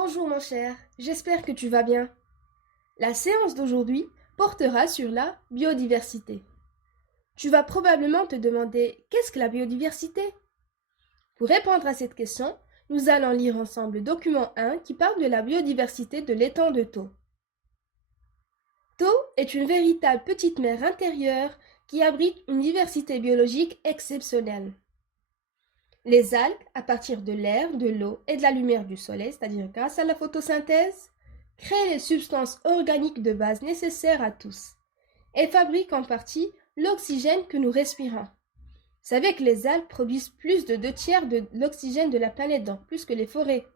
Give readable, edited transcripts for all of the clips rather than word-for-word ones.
Bonjour mon cher, j'espère que tu vas bien. La séance d'aujourd'hui portera sur la biodiversité. Tu vas probablement te demander qu'est-ce que la biodiversité? Pour répondre à cette question, nous allons lire ensemble le document 1 qui parle de la biodiversité de l'étang de Thau. Thau est une véritable petite mer intérieure qui abrite une diversité biologique exceptionnelle. Les algues, à partir de l'air, de l'eau et de la lumière du soleil, c'est-à-dire grâce à la photosynthèse, créent les substances organiques de base nécessaires à tous et fabriquent en partie l'oxygène que nous respirons. Vous savez que les algues produisent plus de 2 tiers de l'oxygène de la planète, donc plus que les forêts.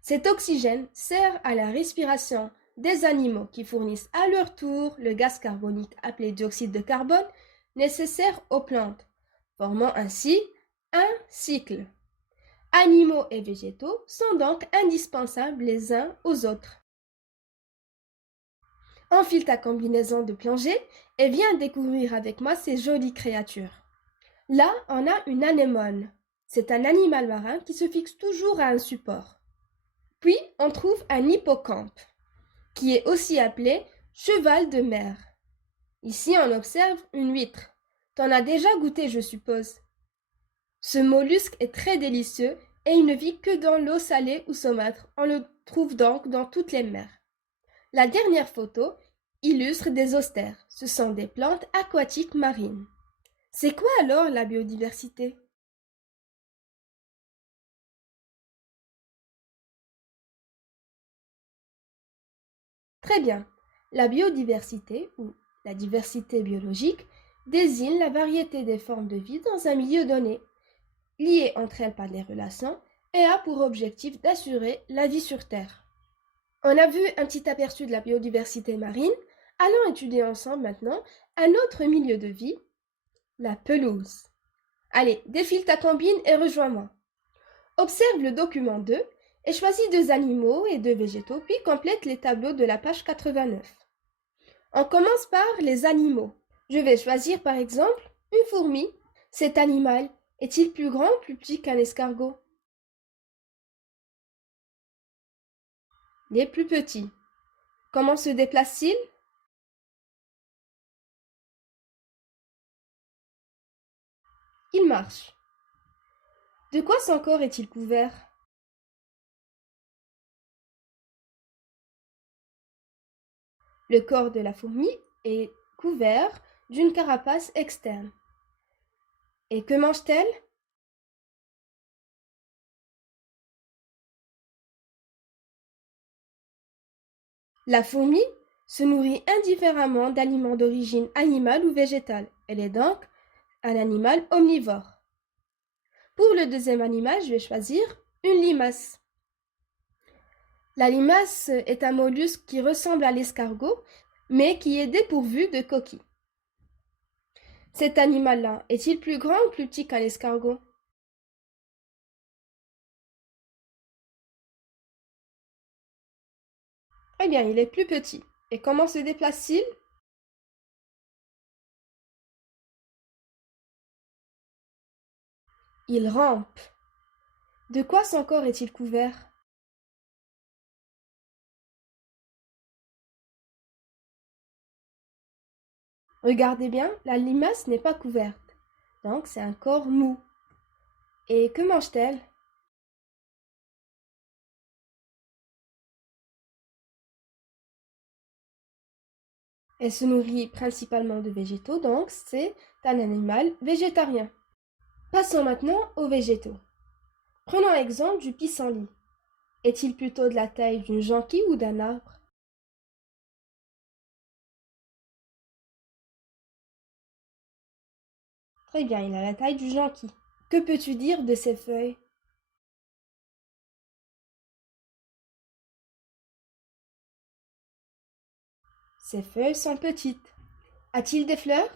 Cet oxygène sert à la respiration des animaux qui fournissent à leur tour le gaz carbonique appelé dioxyde de carbone nécessaire aux plantes, formant ainsi un cycle. Animaux et végétaux sont donc indispensables les uns aux autres. Enfile ta combinaison de plongée et viens découvrir avec moi ces jolies créatures. Là, on a une anémone. C'est un animal marin qui se fixe toujours à un support. Puis, on trouve un hippocampe, qui est aussi appelé cheval de mer. Ici, on observe une huître. T'en as déjà goûté, je suppose. Ce mollusque est très délicieux et il ne vit que dans l'eau salée ou saumâtre. On le trouve donc dans toutes les mers. La dernière photo illustre des austères. Ce sont des plantes aquatiques marines. C'est quoi alors la biodiversité? Très bien. La biodiversité, ou la diversité biologique, désigne la variété des formes de vie dans un milieu donné, liées entre elles par des relations, et a pour objectif d'assurer la vie sur Terre. On a vu un petit aperçu de la biodiversité marine. Allons étudier ensemble maintenant un autre milieu de vie, la pelouse. Allez, défile ta combine et rejoins-moi. Observe le document 2 et choisis 2 animaux et 2 végétaux, puis complète les tableaux de la page 89. On commence par les animaux. Je vais choisir par exemple une fourmi. Cet animal est-il plus grand ou plus petit qu'un escargot? Il est plus petit. Comment se déplace-t-il? Il marche. De quoi son corps est-il couvert? Le corps de la fourmi est couvert d'une carapace externe. Et que mange-t-elle? La fourmi se nourrit indifféremment d'aliments d'origine animale ou végétale. Elle est donc un animal omnivore. Pour le deuxième animal, je vais choisir une limace. La limace est un mollusque qui ressemble à l'escargot, mais qui est dépourvu de coquille. Cet animal-là est-il plus grand ou plus petit qu'un escargot? Eh bien, il est plus petit. Et comment se déplace-t-il? Il rampe. De quoi son corps est-il couvert? Regardez bien, la limace n'est pas couverte. Donc, c'est un corps mou. Et que mange-t-elle? Elle se nourrit principalement de végétaux, donc c'est un animal végétarien. Passons maintenant aux végétaux. Prenons l'exemple du pissenlit. Est-il plutôt de la taille d'une jonquille ou d'un arbre? Très bien, il a la taille du jonquille. Que peux-tu dire de ses feuilles? Ses feuilles sont petites. A-t-il des fleurs?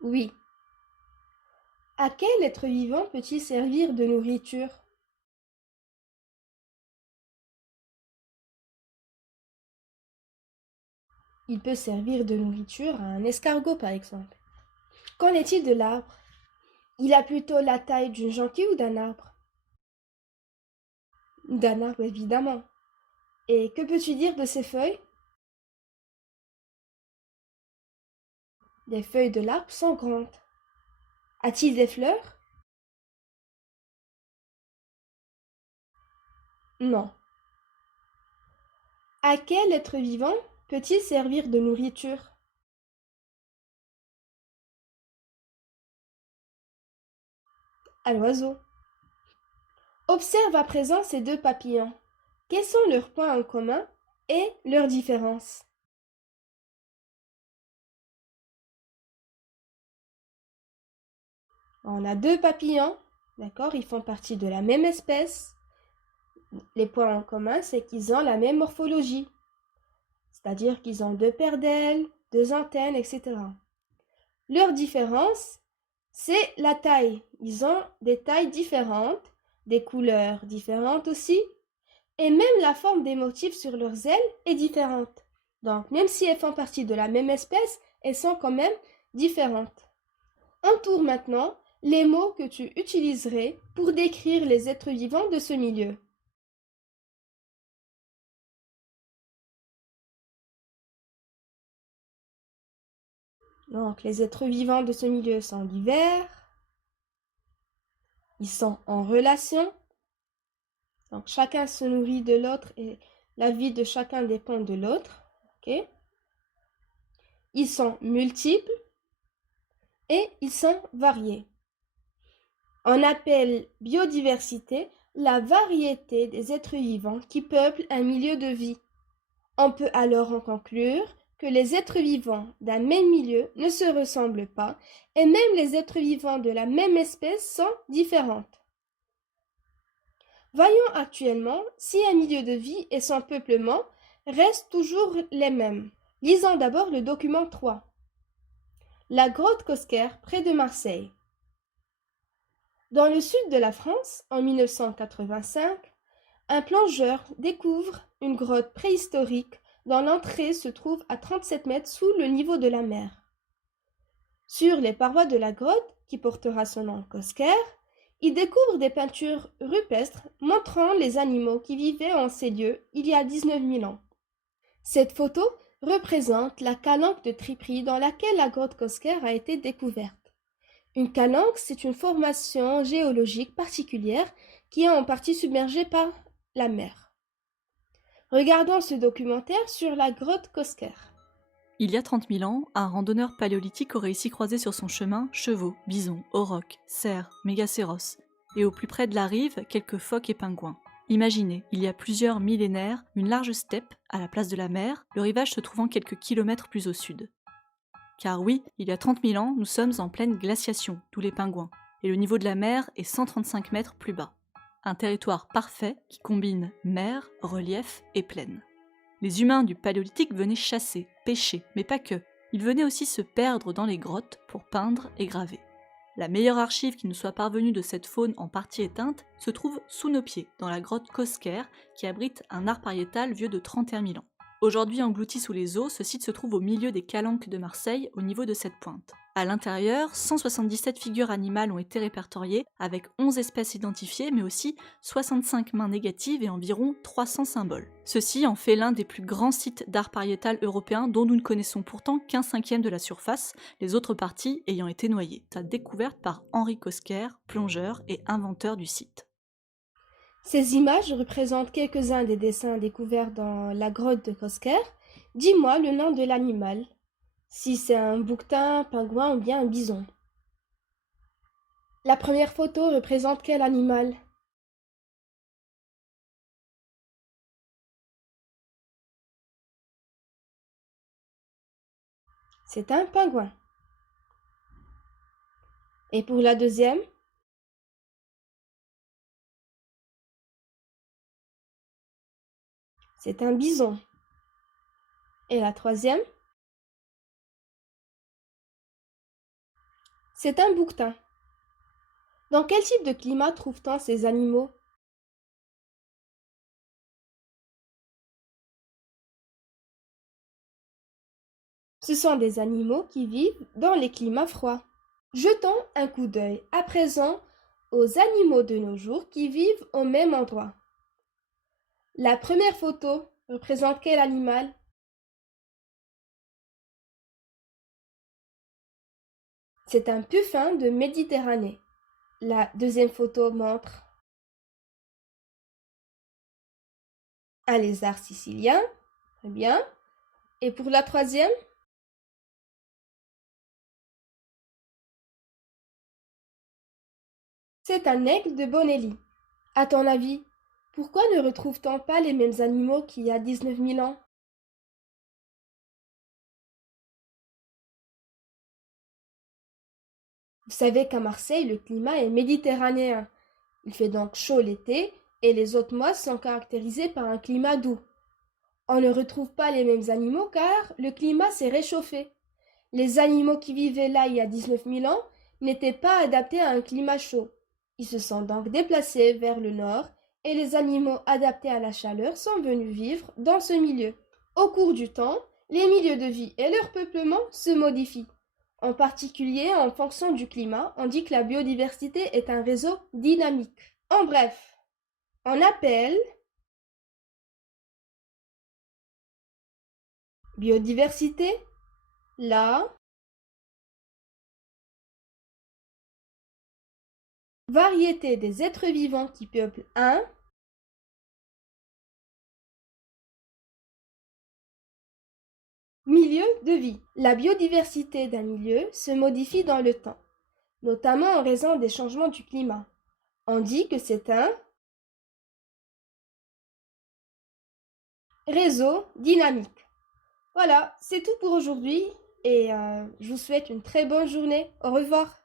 Oui. À quel être vivant peut-il servir de nourriture? Il peut servir de nourriture à un escargot, par exemple. Qu'en est-il de l'arbre? Il a plutôt la taille d'une jonquille ou d'un arbre? D'un arbre, évidemment. Et que peux-tu dire de ces feuilles? Les feuilles de l'arbre sont grandes. A-t-il des fleurs? Non. À quel être vivant peut-il servir de nourriture? À l'oiseau. Observe à présent ces deux papillons. Quels sont leurs points en commun et leurs différences? On a deux papillons, d'accord? Ils font partie de la même espèce. Les points en commun, c'est qu'ils ont la même morphologie, c'est-à-dire qu'ils ont deux paires d'ailes, deux antennes, etc. Leur différence, c'est la taille. Ils ont des tailles différentes, des couleurs différentes aussi, et même la forme des motifs sur leurs ailes est différente. Donc, même si elles font partie de la même espèce, elles sont quand même différentes. Entoure maintenant les mots que tu utiliserais pour décrire les êtres vivants de ce milieu. Donc, les êtres vivants de ce milieu sont divers, ils sont en relation, donc chacun se nourrit de l'autre et la vie de chacun dépend de l'autre. Okay? Ils sont multiples et ils sont variés. On appelle biodiversité la variété des êtres vivants qui peuplent un milieu de vie. On peut alors en conclure que les êtres vivants d'un même milieu ne se ressemblent pas et même les êtres vivants de la même espèce sont différents. Voyons actuellement si un milieu de vie et son peuplement restent toujours les mêmes. Lisons d'abord le document 3. La grotte Cosquer près de Marseille. Dans le sud de la France, en 1985, un plongeur découvre une grotte préhistorique dont l'entrée se trouve à 37 mètres sous le niveau de la mer. Sur les parois de la grotte, qui portera son nom Cosquer, il découvre des peintures rupestres montrant les animaux qui vivaient en ces lieux il y a 19 000 ans. Cette photo représente la calanque de Tripry dans laquelle la grotte Cosquer a été découverte. Une calanque, c'est une formation géologique particulière qui est en partie submergée par la mer. Regardons ce documentaire sur la grotte Cosquer. Il y a 30 000 ans, un randonneur paléolithique aurait ici croisé sur son chemin chevaux, bisons, aurochs, cerfs, mégacéros, et au plus près de la rive, quelques phoques et pingouins. Imaginez, il y a plusieurs millénaires, une large steppe à la place de la mer, le rivage se trouvant quelques kilomètres plus au sud. Car oui, il y a 30 000 ans, nous sommes en pleine glaciation, d'où les pingouins, et le niveau de la mer est 135 mètres plus bas. Un territoire parfait qui combine mer, relief et plaine. Les humains du Paléolithique venaient chasser, pêcher, mais pas que. Ils venaient aussi se perdre dans les grottes pour peindre et graver. La meilleure archive qui nous soit parvenue de cette faune en partie éteinte se trouve sous nos pieds, dans la grotte Cosquer, qui abrite un art pariétal vieux de 31 000 ans. Aujourd'hui englouti sous les eaux, ce site se trouve au milieu des calanques de Marseille, au niveau de cette pointe. À l'intérieur, 177 figures animales ont été répertoriées, avec 11 espèces identifiées, mais aussi 65 mains négatives et environ 300 symboles. Ceci en fait l'un des plus grands sites d'art pariétal européens dont nous ne connaissons pourtant qu'un cinquième de la surface, les autres parties ayant été noyées. Sa découverte par Henri Cosquer, plongeur et inventeur du site. Ces images représentent quelques-uns des dessins découverts dans la grotte de Cosquer. Dis-moi le nom de l'animal, si c'est un bouquetin, pingouin ou bien un bison. La première photo représente quel animal? C'est un pingouin. Et pour la deuxième? C'est un bison. Et la troisième? C'est un bouquetin. Dans quel type de climat trouve-t-on ces animaux? Ce sont des animaux qui vivent dans les climats froids. Jetons un coup d'œil à présent aux animaux de nos jours qui vivent au même endroit. La première photo représente quel animal? C'est un puffin de Méditerranée. La deuxième photo montre un lézard sicilien. Très bien. Et pour la troisième? C'est un aigle de Bonelli. À ton avis, pourquoi ne retrouve-t-on pas les mêmes animaux qu'il y a 19 000 ans? Vous savez qu'à Marseille, le climat est méditerranéen. Il fait donc chaud l'été et les autres mois sont caractérisés par un climat doux. On ne retrouve pas les mêmes animaux car le climat s'est réchauffé. Les animaux qui vivaient là il y a 19 000 ans n'étaient pas adaptés à un climat chaud. Ils se sont donc déplacés vers le nord et les animaux adaptés à la chaleur sont venus vivre dans ce milieu. Au cours du temps, les milieux de vie et leur peuplement se modifient. En particulier, en fonction du climat, on dit que la biodiversité est un réseau dynamique. En bref, on appelle biodiversité la variété des êtres vivants qui peuplent un milieu de vie. La biodiversité d'un milieu se modifie dans le temps, notamment en raison des changements du climat. On dit que c'est un réseau dynamique. Voilà, c'est tout pour aujourd'hui et je vous souhaite une très bonne journée. Au revoir.